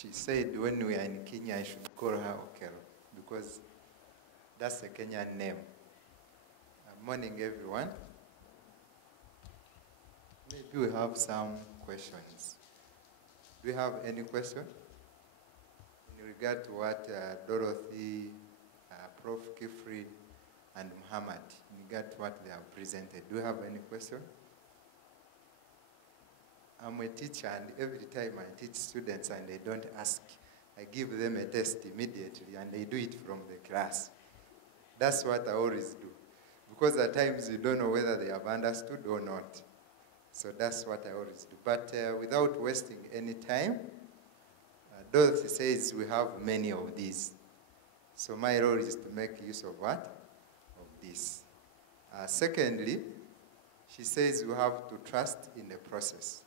She said when we are in Kenya, I should call her Okero, because that's a Kenyan name. Morning, everyone. Maybe we have some questions. Do you have any question in regard to what Dorothy, Prof. Kifri, and Muhammad, in regard to what they have presented? Do you have any question? I'm a teacher, and every time I teach students and they don't ask, I give them a test immediately, and they do it from the class. That's what I always do. Because at times you don't know whether they have understood or not. So that's what I always do. But without wasting any time, Dorothy says we have many of these. So my role is to make use of what? Of this. Secondly, she says we have to trust in the process.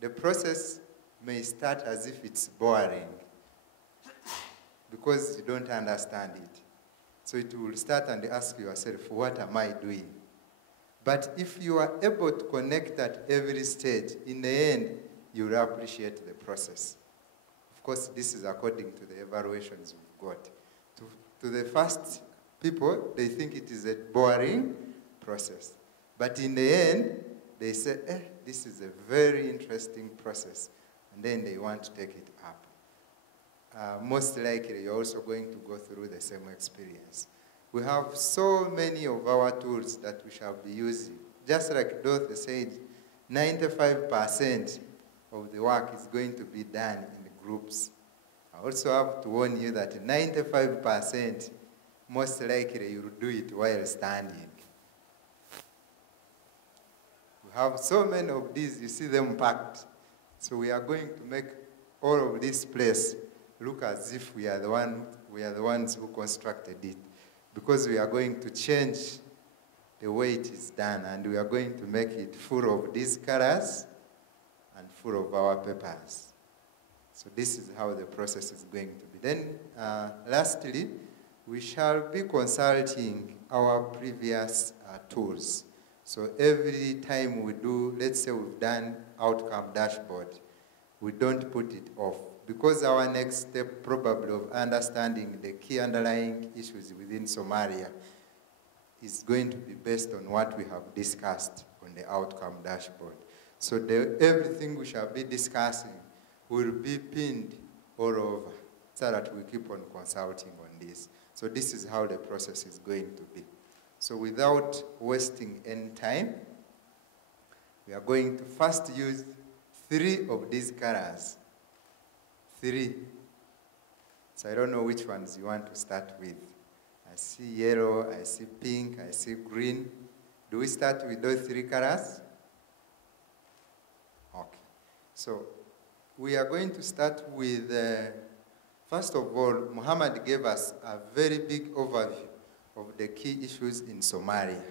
The process may start as if it's boring because you don't understand it. So it will start and ask yourself, what am I doing? But if you are able to connect at every stage, in the end, you will appreciate the process. Of course, this is according to the evaluations we've got. To the first people, they think it is a boring process. But in the end, they say, this is a very interesting process. And then they want to take it up. Most likely, you're also going to go through the same experience. We have so many of our tools that we shall be using. Just like Dorothy said, 95% of the work is going to be done in groups. I also have to warn you that 95%, most likely you will do it while standing. We have so many of these, you see them packed. So we are going to make all of this place look as if we are the ones who constructed it. Because we are going to change the way it is done, and we are going to make it full of these colors and full of our papers. So this is how the process is going to be. Then, lastly, we shall be consulting our previous tools. So every time we do, let's say we've done outcome dashboard, we don't put it off. Because our next step probably of understanding the key underlying issues within Somalia is going to be based on what we have discussed on the outcome dashboard. So everything we shall be discussing will be pinned all over so that we keep on consulting on this. So this is how the process is going to be. So without wasting any time, we are going to first use 3 of these colors. 3. So I don't know which ones you want to start with. I see yellow, I see pink, I see green. Do we start with those 3 colors? Okay. So we are going to start with, first of all, Muhammad gave us a very big overview of the key issues in Somalia.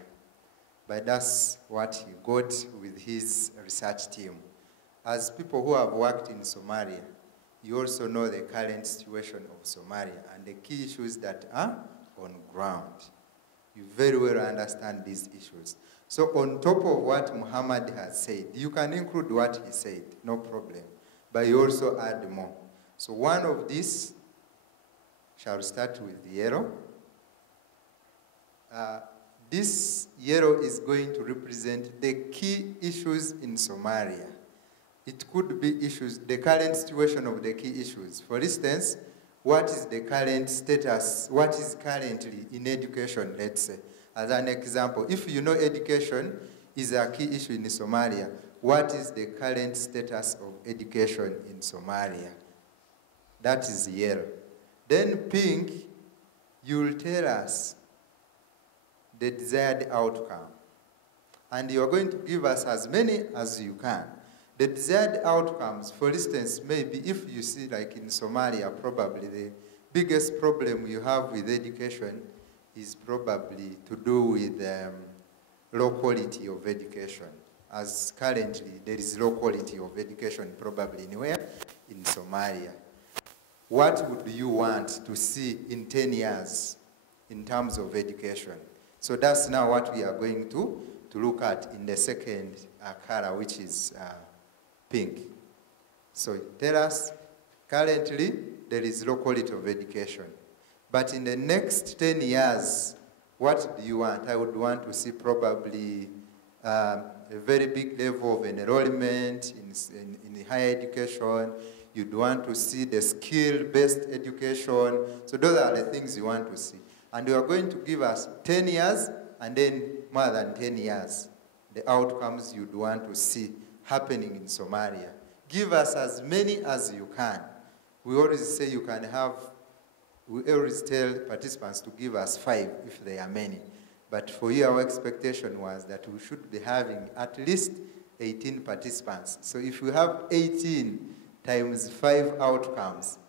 But that's what he got with his research team. As people who have worked in Somalia, you also know the current situation of Somalia and the key issues that are on ground. You very well understand these issues. So on top of what Muhammad has said, you can include what he said, no problem. But you also add more. So one of these shall start with yellow. This yellow is going to represent the key issues in Somalia. It could be issues, the current situation of the key issues. For instance, what is the current status, what is currently in education, let's say. As an example, if you know education is a key issue in Somalia, what is the current status of education in Somalia? That is yellow. Then pink, you will tell us the desired outcome. And you are going to give us as many as you can. The desired outcomes, for instance, maybe if you see like in Somalia, probably the biggest problem you have with education is probably to do with low quality of education. As currently, there is low quality of education probably anywhere in Somalia. What would you want to see in 10 years in terms of education? So that's now what we are going to look at in the second color, which is pink. So tell us Currently, there is low quality of education. But in the next 10 years, what do you want? I would want to see probably a very big level of enrollment in higher education. You'd want to see the skill-based education. So those are the things you want to see. And you are going to give us 10 years and then more than 10 years, the outcomes you'd want to see happening in Somalia. Give us as many as you can. We always say you can have, we always tell participants to give us 5 if there are many. But for you, our expectation was that we should be having at least 18 participants. So if we have 18 times 5 outcomes,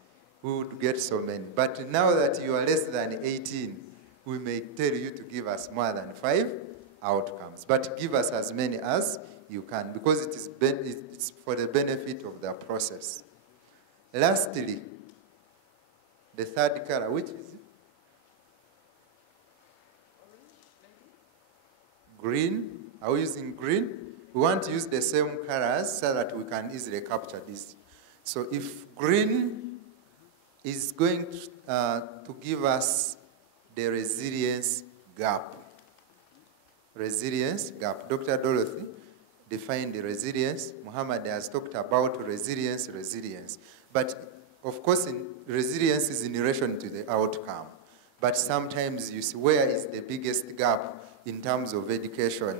we would get so many. But now that you are less than 18, we may tell you to give us more than 5 outcomes. But give us as many as you can, because it's for the benefit of the process. Lastly, the third color, which is it? Green. Are we using green? We want to use the same colors so that we can easily capture this. So if green is going to give us the resilience gap. Resilience gap. Dr. Dorothy defined the resilience. Muhammad has talked about resilience. But of course, resilience is in relation to the outcome. But sometimes you see, where is the biggest gap in terms of education?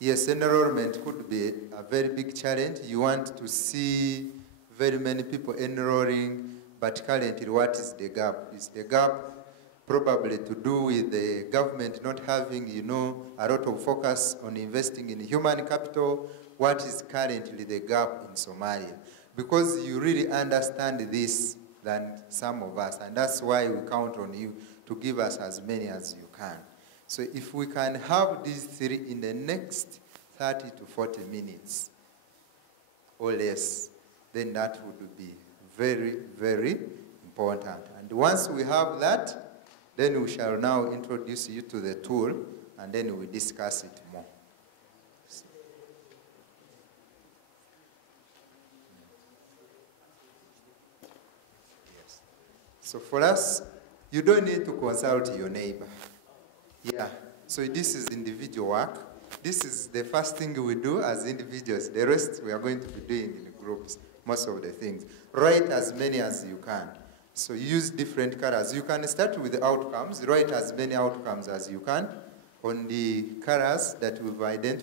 Yes, enrollment could be a very big challenge. You want to see very many people enrolling, but currently what is the gap? Is the gap probably to do with the government not having, a lot of focus on investing in human capital? What is currently the gap in Somalia? Because you really understand this than some of us, and that's why we count on you to give us as many as you can. So if we can have these 3 in the next 30 to 40 minutes or less, then that would be very, very important. And once we have that, then we shall now introduce you to the tool, and then we discuss it more. Yes. So for us, you don't need to consult your neighbor. Yeah, so this is individual work. This is the first thing we do as individuals. The rest we are going to be doing in groups, most of the things. Write as many as you can. So use different colors. You can start with the outcomes. Write as many outcomes as you can on the colors that we've identified.